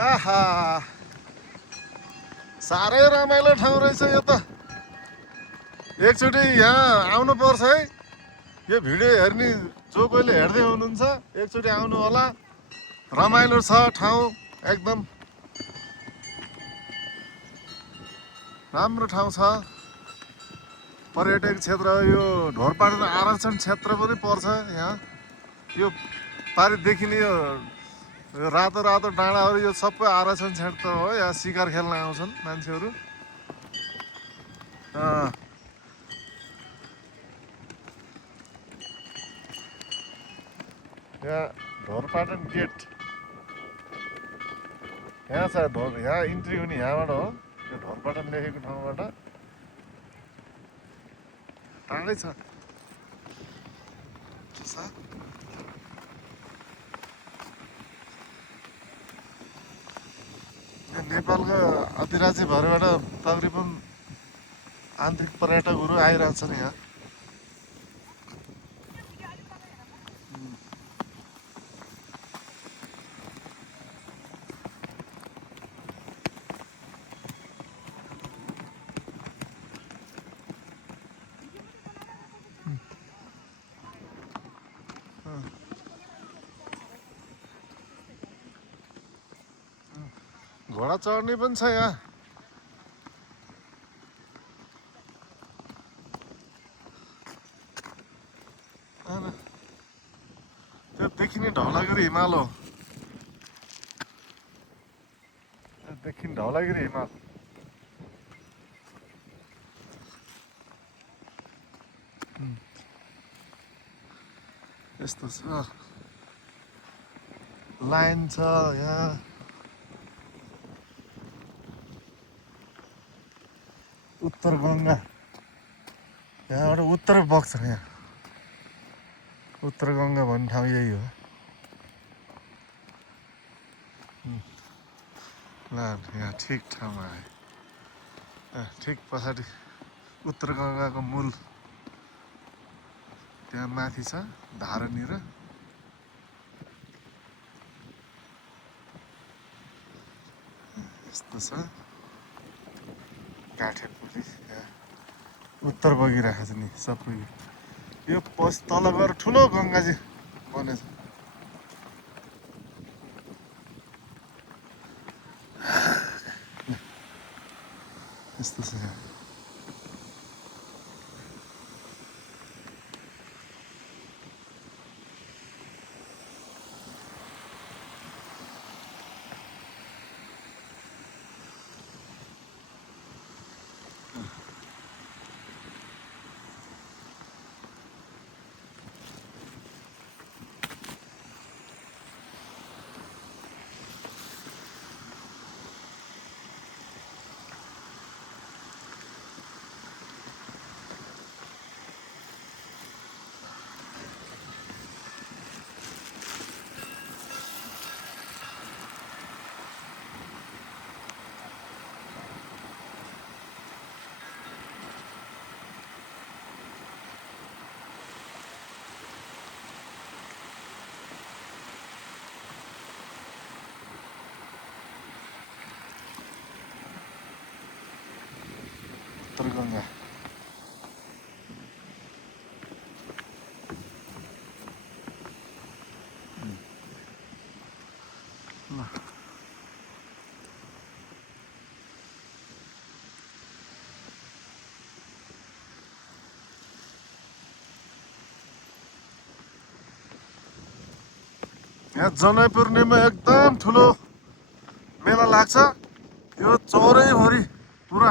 आहा साह्रै रमाइलो ठाउँ रहेछ यो त। एकचोटि यहाँ आउनु पर्छ है। यो भिडियो हेर्ने जो कोहीले हेर्दै हुनुहुन्छ एकचोटि आउनु होला। रमाइलो छ ठाउँ, एकदम राम्रो ठाउँ छ। पर्यटक क्षेत्र यो ढोरपाटन आरक्षण क्षेत्र पनि पर्छ यहाँ। यो पारि देखिने यो रातो रातो डाँडाहरू यो सबै आरक्षण क्षेत्र हो। यहाँ शिकार खेल्न आउँछन् मान्छेहरू। यहाँ ढोरपाटन गेट यहाँ छ। यहाँ इन्ट्री हुने यहाँबाट हो। यो ढोरपाटन लेखेको ठाउँबाट टाढै छ। नेपालको अधिराज्यभरिबाट तकरिबन आन्तरिक पर्यटकहरू आइरहेछन् यहाँ। घोडा चढ्ने पनि छ यहाँ। त्यो देखिने धौलागिरी हिमाल हो। देखिने धौलागिरी हिमाल। यस्तो छ। लाइन छ यहाँ। उत्तर गङ्गा यहाँबाट उत्तर बग्छ। यहाँ उत्तर गङ्गा भन्ने ठाउँ यही हो। ल यहाँ ठिक ठाउँमा आयो। ठिक पछाडि उत्तर गङ्गाको मूल त्यहाँ माथि छ धारनी र यस्तो छ। काठेपुली उत्तर बगिरहेको छ नि सबै। यो तल गएर ठुलो गङ्गाजी बनेछ। यस्तो छ। उत्तर गङ्गा यहाँ जनै पूर्णिमा एकदम ठुलो मेला लाग्छ। यो चौरैभरि पुरा